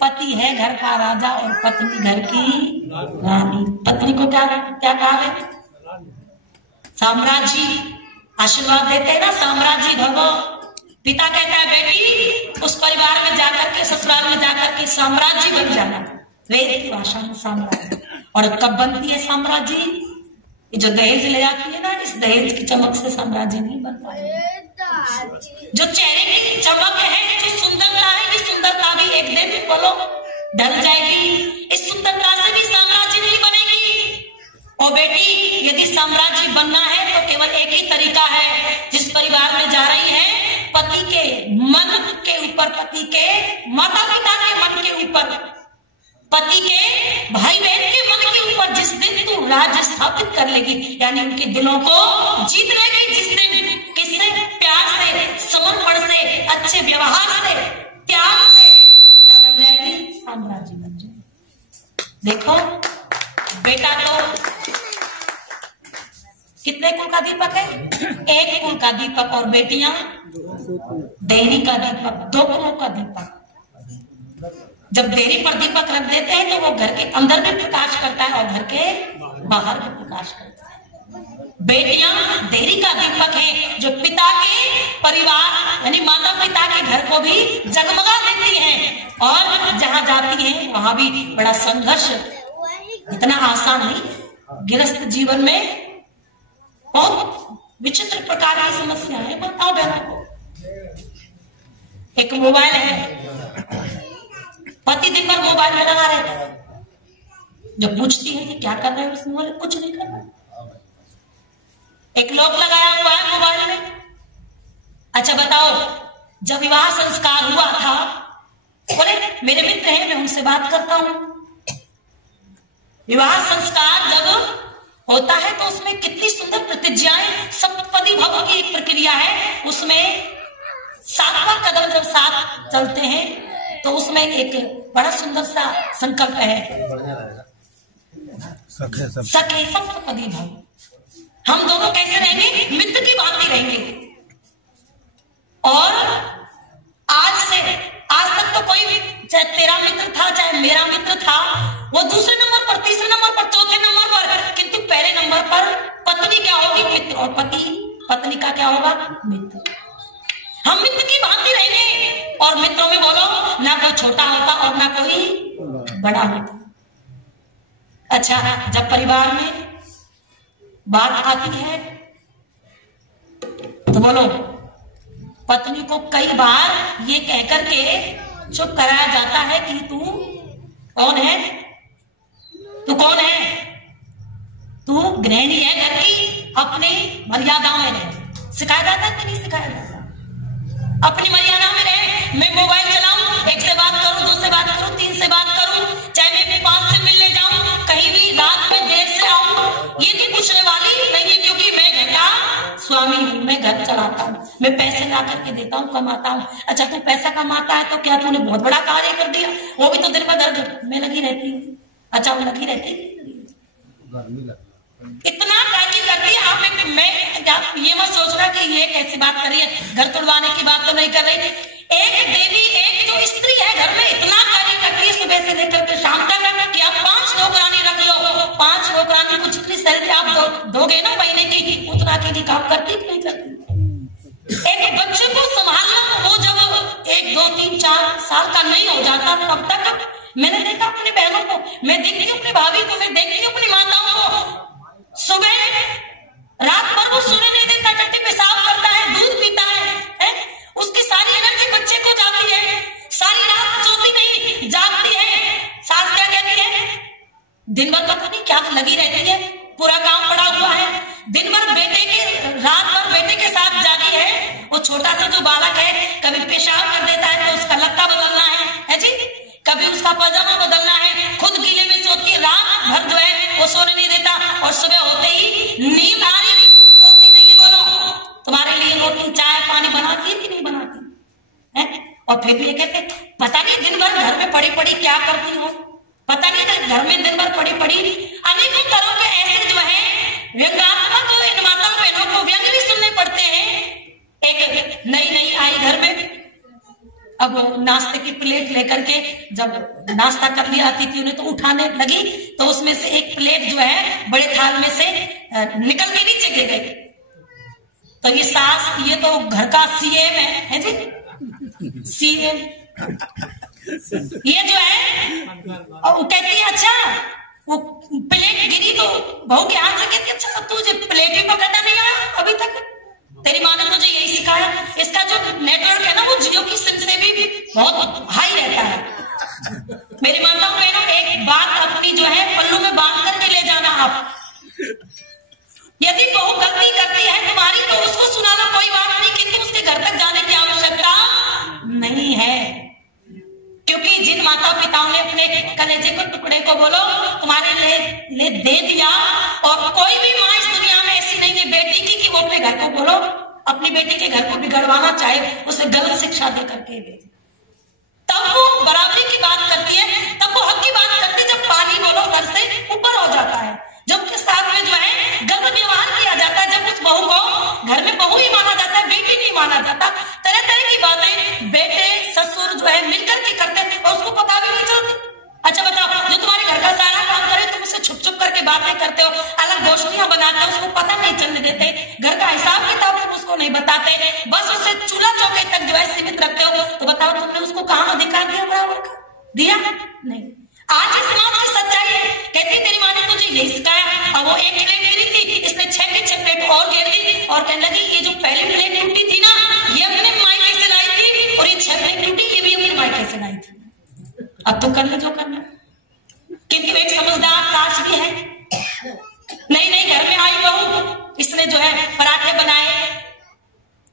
पति है घर का राजा और पत्नी घर की रानी। पत्नी को क्या क्या कहा है? साम्राज्य। आशीर्वाद देते हैं ना, साम्राज्य भवो। पिता कहता है बेटी उस परिवार में जाकर के, ससुराल में जाकर के साम्राज्य बन जाना। वेद की भाषा में साम्राज्य। और कब बनती है साम्राज्य? जो दहेज ले जाती है ना, इस दहेज की चमक से साम्राज्य नहीं बनता है। जो चेहरे की चमक है, जो सुंदरता है, ये सुंदरता भी एक दिन बोलो ढल जाएगी। इस सुंदरता से भी साम्राज्य नहीं बनेगी। और बेटी यदि साम्राज्य बनना है तो केवल एक ही तरीका है। जिस परिवार में जा रही है, पति के मन के ऊपर, पति के माता पिता के मन के ऊपर, पति के भाई बहन के मन के ऊपर जिस दिन तू राज्य स्थापित कर लेगी, यानी उनके दिलों को जीत लेगी, जिस दिन किससे? प्यार से, समर्पण से, अच्छे व्यवहार से, त्याग से, तो क्या बन जाएगी? साम्राज्य बन जाएगी। देखो बेटा तो कितने कुल का दीपक है? एक कुल का दीपक। और बेटियां डेयरी का दीपक, 2 कुलों का दीपक। जब डेयरी पर दीपक रख देते हैं तो वो घर के अंदर भी प्रकाश करता है और घर के बाहर भी प्रकाश करता है। बेटियां डेयरी का दीपक है जो पिता परिवार यानी माता पिता के घर को भी जगमगा देती हैं, और जहां जाती हैं वहां भी बड़ा संघर्ष, इतना आसान नहीं। गृहस्थ जीवन में बहुत विचित्र प्रकार की समस्या है। बताओ बहनों को, एक मोबाइल है, पति दिन भर मोबाइल में लगा रहता है, जब पूछती है कि क्या कर रहे हो उसमें, बोले कुछ नहीं कर रहा। एक लॉक लगाया हुआ है मोबाइल में। अच्छा बताओ, जब विवाह संस्कार हुआ था, बोले मेरे मित्र हैं, मैं उनसे बात करता हूं। विवाह संस्कार जब होता है तो उसमें कितनी सुंदर प्रतिज्ञाएं, सप्तपदी भव की प्रक्रिया है, उसमें 7वां कदम जब साथ चलते हैं तो उसमें एक बड़ा सुंदर सा संकल्प है, सखे सप्तपदी भव। हम दोनों कैसे रहेंगे? मित्र की भांति रहेंगे। और आज तक तो कोई भी, चाहे तेरा मित्र था चाहे मेरा मित्र था, वो दूसरे नंबर पर, तीसरे नंबर पर, चौथे नंबर पर, किंतु पहले नंबर पर पत्नी क्या होगी? मित्र। और पत्नी का क्या होगा? मित्र। हम मित्र की भांति रहेंगे, और मित्रों में बोलो ना कोई छोटा होता और ना कोई बड़ा होता। अच्छा, जब परिवार में बात आती है तो बोलो, पत्नी को कई बार ये कहकर के चुप कराया जाता है कि तू कौन है? तू कौन है? तू गृहिणी है घर की, अपनी मर्यादा में रहे। सिखाया जाता है कि नहीं सिखाया जाता? अपनी मर्यादा में रहे। मैं मोबाइल चलाऊं, 1 से बात करूं, 2 से बात करूं, 3 से बात करूं, चाहे मैं 5 से मिलने जाऊं, कहीं भी रात में देर से आऊं, ये तो पूछने वाली नहीं है, क्योंकि मैं घर का स्वामी हूं, मैं घर चलाता हूं, मैं पैसे ला करके देता हूं, कमाता हूं। अच्छा, तू पैसा कमाता है तो क्या तूने बहुत बड़ा कार्य कर दिया? वो भी तो दिन भर घर में लगी रहती है। अच्छा, वो लगी रहती है, इतना कार्य करती है। आप ये मत सोचना कि ये कैसी बात कर रही है, घर तोड़वाने की बात तो नहीं कर रही। एक देवी, एक जो स्त्री है घर में, इतना कार्य करती है सुबह से लेकर के शाम तक कि आप 5 नौकरानी रख लो, 5 नौकरानी को जितनी सैलरी आप दोगे ना महीने की, उतना के लिए काम करती कि नहीं करती? एक बच्चे को संभालना, वो जब 1, 2, 3, 4 साल का नहीं हो जाता, तब तक मैंने देखा अपनी बहनों को, मैं देखती हूँ अपनी भाभी को, मैं देखती हूँ अपनी माताओं को, सुबह रात भर वो सोने नहीं देता, टट्टी पेशाब करता है, दूध पीता है? उसकी सारी एनर्जी बच्चे को जाती है, सारी रात सोती नहीं, जागती है। सास क्या कहती है? दिन भर पता नहीं क्या लगी रहती है, पूरा काम पड़ा हुआ है, दिन भर रात भर बेटे के साथ जागी है। वो छोटा सा जो बालक है, कभी पेशाब कर देता है तो उसका लत्ता बदलना है जी, कभी उसका पजामा बदलना है, खुद गीले में सोती है, रात भर जो है वो सोने नहीं देता, और सुबह होते ही नींद आ रही है, तुम सोती नहीं है, बोलो तुम्हारे लिए रोटी चाय पानी बनाती है कि नहीं बनाती है? और फिर भी ये कहते पता नहीं दिन भर घर में पड़ी पड़ी क्या करती हो, पता नहीं घर में दिन भर पड़ी पड़ी। अनेकों तरह के ऐसे जो है व्यंग्यात्मक इन माता बहनों को व्यंग भी सुनने पड़ते हैं। एक नई आई घर में, अब नाश्ते की प्लेट लेकर के जब नाश्ता कर लिया आती थी उन्हें, तो उठाने लगी तो उसमें से एक प्लेट जो है बड़े थाल में से निकल के नीचे गिर गई। तो ये सास, ये तो घर का सीएम है जी, सीएम ये जो है, और वो कहती है अच्छा, वो प्लेट गिरी तो बहू के हाथ से कहती है अच्छा तुझे प्लेट भी पकड़ना नहीं आया अभी तक? तेरी माँ ने मुझे यही सिखाया। इसका जो नेटवर्क है ना वो जियो की सिम से भी बहुत हाई रहता है। मेरी माताओं में ना एक बात अपनी जो है पल्लू में बांध करके ले जाना आप। यदि बहू गलती करती है तुम्हारी तो उसको सुनाना कोई बात नहीं, किंतु उसके घर तक जाने की आवश्यकता नहीं है, क्योंकि जिन माता पिताओं ने अपने कलेजे को टुकड़े को बोलो तुम्हारे लिए दे दिया, और कोई भी माँ इस दुनिया में ऐसी नहीं है बेटी की कि वो अपने घर को बोलो अपनी बेटी के घर को बिगड़वाना चाहे, उसे गलत शिक्षा दे करके भेजे, तब वो बराबरी की बात करती है, तब वो हक की बात करती है। जब पानी बोलो घर से ऊपर हो जाता है, जब उसके साथ में जो है गलत व्यवहार किया जाता है, जब उस बहू को घर में बहू ही माना जाता है, बेटी नहीं माना जाता, तरह तरह की बातें बेटे ससुर जो है मिलकर के करते हैं और उसको पता भी नहीं चलती। अच्छा बताओ, जो तुम्हारे घर का सारा काम करे तुम उसे छुप छुप करके बातें करते हो, अलग गोष्ठियां बनाते हो, उसको पता नहीं चलने देते, घर का हिसाब किताब तुम उसको नहीं बताते, चाहते, बस उससे चूल्हा चौके तक जो है सीमित रखते हो, तो बताओ तुमने उसको कहां अधिकार दिया बराबर का? दिया नहीं। आज इस समाज की सच्चाई है, कहती तेरी माँ ने तुझे यही सिखाया। अब वो एक प्लेट गिरी थी, इसने 6 की 6 प्लेट और घेर दी और कहने लगी ये जो पहली प्लेट टूटी थी ना, ये अपने मायके से लाई थी, और ये 6 प्लेट टूटी ये भी अपने मायके से लाई थी। अब तो करना जो करना। किंतु एक समझदार सास भी है, नई नई घर में आई बहू, इसने जो है पराठे बनाए।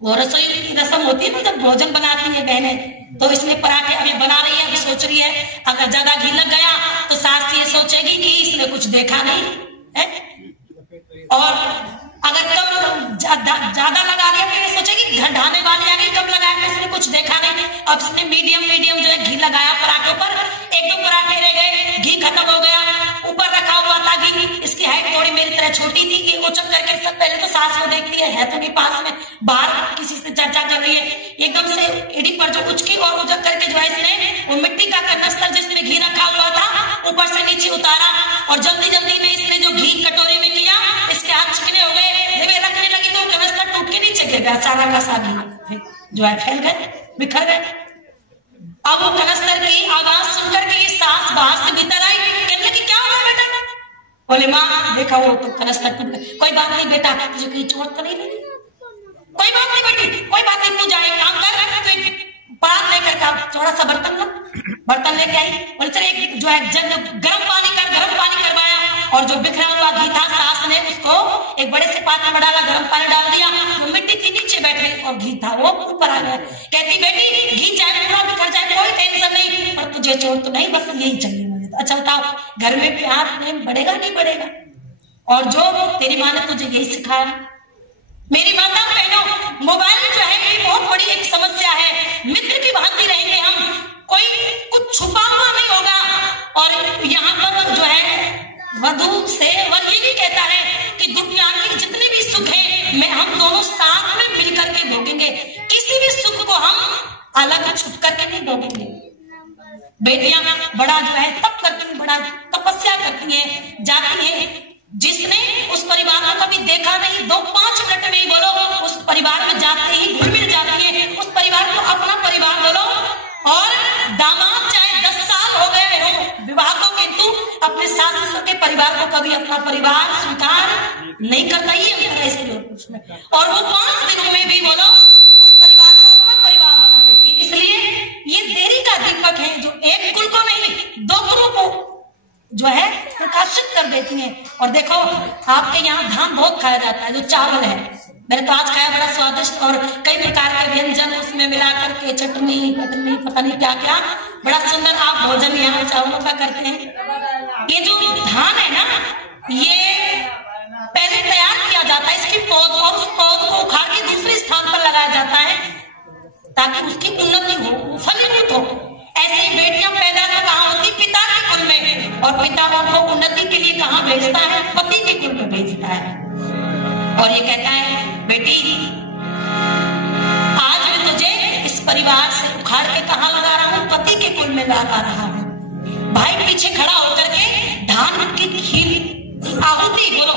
वो रसोई की रस्म होती है ना, जब भोजन बनाती है बहनें, तो इसने पराठे अभी बना रही है, अभी सोच रही है अगर ज्यादा घी लग गया तो सास ये सोचेगी कि इसने कुछ देखा नहीं है, और अगर कम ज्यादा लगा दिया तो ये सोचेगी ढाने वाली आ गई, कम लगाया तो इसने कुछ देखा नहीं। अब इसने मीडियम जो है घी लगाया पराठों पर, 1-2 पराठे रह गए, घी खत्म हो गया, ऊपर रखा हुआ था घी। इसकी हाइट थोड़ी मेरी तरह छोटी थी, ये उचक करके सब पहले तो सास को देखती है तो नहीं पास में, बाहर किसी से चर्चा कर रही है, एकदम से एड़ी पर जो उचकी और उचक करके जो है इसने वो मिट्टी का कनस्तर जिसमें घी रखा हुआ था ऊपर से नीचे उतारा, और जल्दी जल्दी में इसने जो घी कटोरी में किया, इसके हाथ चिकने हो गए, रखने लगी तो कनस्तर टूट के नीचे गिर गया, सारा का सारा जो है फैल गए, बिखर गए। अब वो कनस्तर की आवाज सुनकर के ये सास बाहर से भीतर आई, कहने लगी क्या हुआ बेटा? बोले माँ देखा वो तो कनस्तर टूट गया। कोई बात नहीं बेटा, तुझे कहीं चोट तो नहीं लगी? कोई बात नहीं बेटी, कोई बात नहीं, तू जाए काम कर, परात लेकर का चौड़ा सा बर्तन लेके आई। बोले चल एक जो है जग गर्म पानी करवाया, और जो बिखरा हुआ घी था सास ने उसको एक बड़े से पात्र में डाला, गर्म पानी डाल दिया, वो मिट्टी थी नीचे बैठ गई और घी था वो ऊपर आ गया। कहती बेटी घी चाहे पूरा बिखर जाए कोई टेंशन नहीं, पर तुझे चोट तो नहीं, बस यही चाहिए मुझे। तो अच्छा बताओ घर में प्यार प्रेम बढ़ेगा नहीं बढ़ेगा? और जो तेरी माँ ने तुझे यही सिखाया। मेरी माता बहनों, मोबाइल जो है ये बहुत बड़ी एक समस्या है। मित्र की भांति रहेंगे हम, कोई कुछ छुपा हुआ नहीं होगा। और यहाँ पर जो है वधु से वर ये भी कहता है कि दुनिया के जितने भी सुख हैं मैं हम दोनों साथ में मिलकर के भोगेंगे, किसी भी सुख को हम अलग छुप करके नहीं भोगेंगे। बेटियां बड़ा जो है तप करती हैं, बड़ा तपस्या करती हैं, जाती हैं, जिसने उस परिवार को कभी देखा नहीं, 2-5 मिनट में ही बोलो उस परिवार में जाते ही घुल मिल जाती है, उस परिवार को अपना परिवार बोलो। और दामाद चाहे 10 साल हो गए हो विवाह को, किंतु अपने सास ससुर के परिवार को कभी अपना परिवार स्वीकार नहीं करता ही ऐसे लोग उसमें, और वो 5 दिनों में भी बोलो उस परिवार को अपना परिवार बना लेती है। इसलिए ये देरी का दीपक है जो एक कुल को नहीं 2 कुलों को जो है प्रकाशित कर देती हैं। और देखो आपके यहाँ धान बहुत खाया जाता है, जो चावल है, मैंने तो आज खाया, बड़ा स्वादिष्ट, और कई प्रकार के व्यंजन उसमें मिला करके चटनी पता नहीं क्या क्या, बड़ा सुंदर आप भोजन यहाँ चावलों का करते हैं। ये जो धान है ना, ये पहले तैयार किया जाता है, इसकी पौध, और उस पौध को उखाड़ के दूसरे स्थान पर लगाया जाता है ताकि उसकी उन्नति हो, वो फलीभूत हो। ऐसे ही बेटियां पैदा तो कहाँ होती? पिता के कुल में, और पिता उनको उन्नति के लिए कहाँ भेजता है? पति के कुल में भेजता है। और ये कहता है बेटी आज मैं तुझे इस परिवार से उखाड़ के कहाँ लगा रहा हूँ? पति के कुल में लगा रहा हूँ। भाई पीछे खड़ा होकर के धान की खीर आहुति बोलो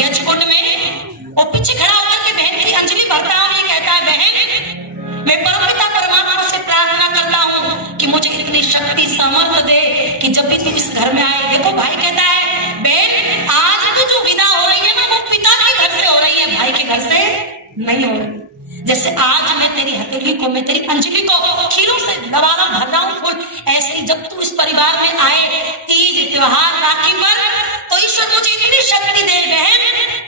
यज्ञकुंड में, वो पीछे खड़ा होकर के बहन की अंजलि भरता है, ये कहता है बहन मैं परमपिता परमात्मा से प्रार्थना करता हूँ कि मुझे इतनी शक्ति सामर्थ्य दे कि जब भी तुम इस घर में आए। देखो भाई कहता है बहन आज तो जो विदा हो रही है ना वो पिता के घर से हो रही है, भाई के घर से नहीं हो रही। जैसे आज मैं तेरी हथेली को, मैं तेरी अंजलि को खीलों से लबाला भर रहा हूँ फूल, ऐसे ही जब तू इस परिवार में आए तीज त्योहार राखी पर, तो ईश्वर मुझे इतनी शक्ति दे बहन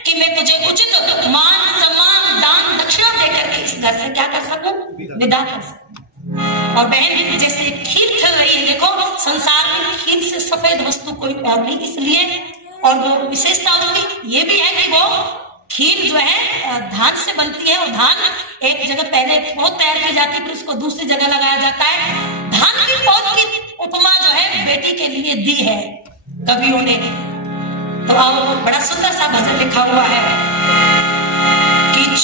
कि मैं तुझे उचित मान सम्मान दान दक्षिणा देकर के इस घर से क्या कर सकूं? विदा कर सकूं। और बहन जैसे खीर चल रही है, देखो संसार में खीर से सफेद वस्तु कोई और नहीं, इसलिए और वो विशेषता उसकी ये भी है कि वो खीर जो है धान से बनती है, और धान एक जगह पहले पौध तैयार की जाती है, फिर उसको दूसरी जगह लगाया जाता है। धान की पौध की उपमा जो है बेटी के लिए दी है कवियों ने। तो आओ बड़ा सुंदर सा भजन लिखा हुआ है कि